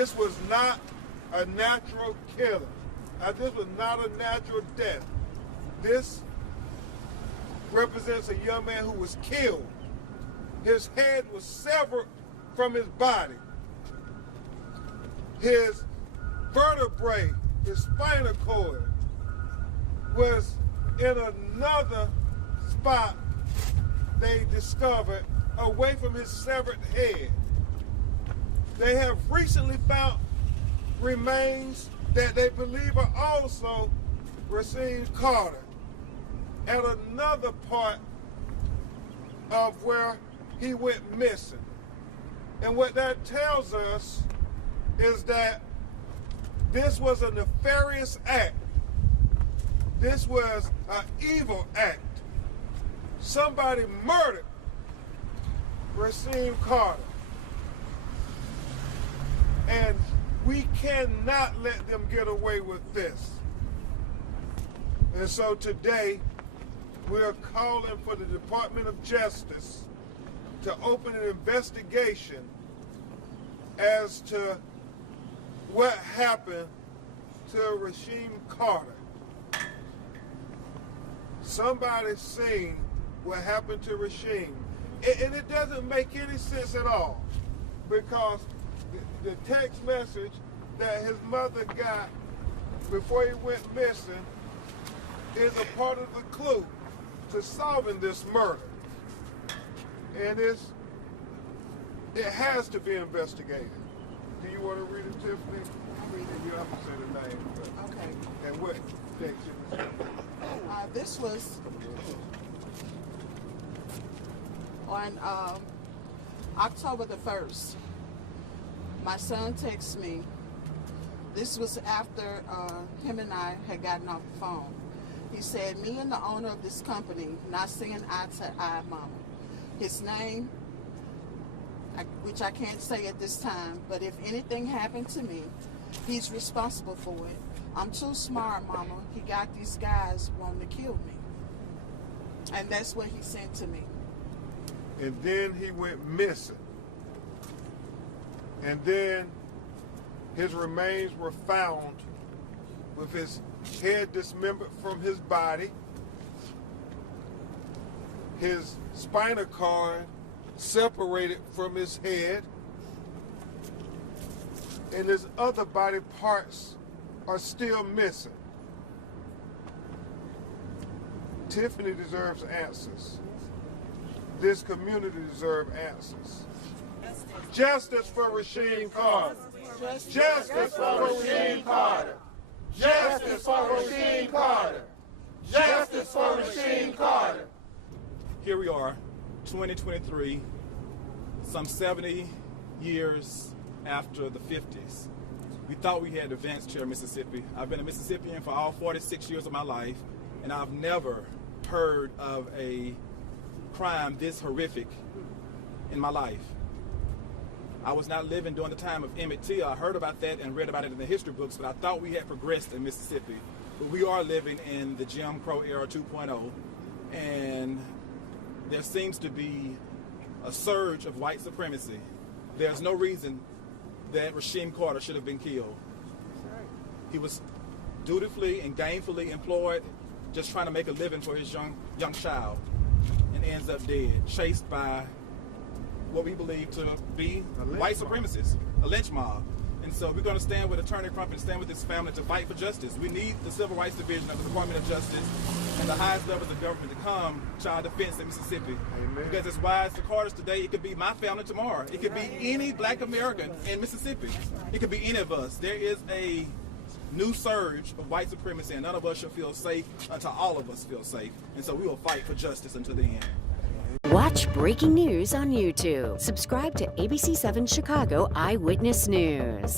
this was not a natural killing. This was not a natural death. This represents a young man who was killed. His head was severed from his body. His vertebrae, his spinal cord, was in another spot they discovered away from his severed head. They have recently found remains that they believe are also Rasheem Carter at another part of where he went missing. And what that tells us is that this was a nefarious act. This was an evil act. Somebody murdered Rasheem Carter. And we cannot let them get away with this. And so today, we're calling for the Department of Justice to open an investigation as to what happened to Rasheem Carter. Somebody seen what happened to Rasheem. And it doesn't make any sense at all, because the text message that his mother got before he went missing is a part of the clue to solving this murder. And it has to be investigated. Do you want to read it, Tiffany? I'll read it. You have to say the name. But, Okay. and what date it was? This was on October the 1st. My son texted me. This was after him and I had gotten off the phone. He said, me and the owner of this company not seeing eye to eye, Mama. His name, which I can't say at this time, but if anything happened to me, he's responsible for it. I'm too smart, Mama. He got these guys wanting to kill me. And that's what he sent to me. And then he went missing. And then his remains were found with his head dismembered from his body, his spinal cord separated from his head, and his other body parts are still missing. Tiffany deserves answers. This community deserves answers. Justice for Rasheem Carter. Justice for Rasheem Carter. Justice for Rasheem Carter. Justice for Rasheem Carter. Here we are, 2023, some 70 years after the 50s. We thought we had advanced here in Mississippi. I've been a Mississippian for all 46 years of my life, and I've never heard of a crime this horrific in my life. I was not living during the time of Emmett Till. I heard about that and read about it in the history books, but I thought we had progressed in Mississippi. But we are living in the Jim Crow era 2.0, and there seems to be a surge of white supremacy. There's no reason that Rasheem Carter should have been killed. He was dutifully and gainfully employed, just trying to make a living for his young child, and ends up dead, chased by what we believe to be white supremacists, a lynch mob. And so we're going to stand with Attorney Crump and stand with his family to fight for justice. We need the Civil Rights Division of the Department of Justice and the highest levels of government to come child defense in Mississippi. Amen. Because as wise the Carters today, it could be my family tomorrow. It could be any black American in Mississippi. It could be any of us. There is a new surge of white supremacy, and none of us should feel safe until all of us feel safe. And so we will fight for justice until the end. Watch breaking news on YouTube. Subscribe to ABC7 Chicago Eyewitness News.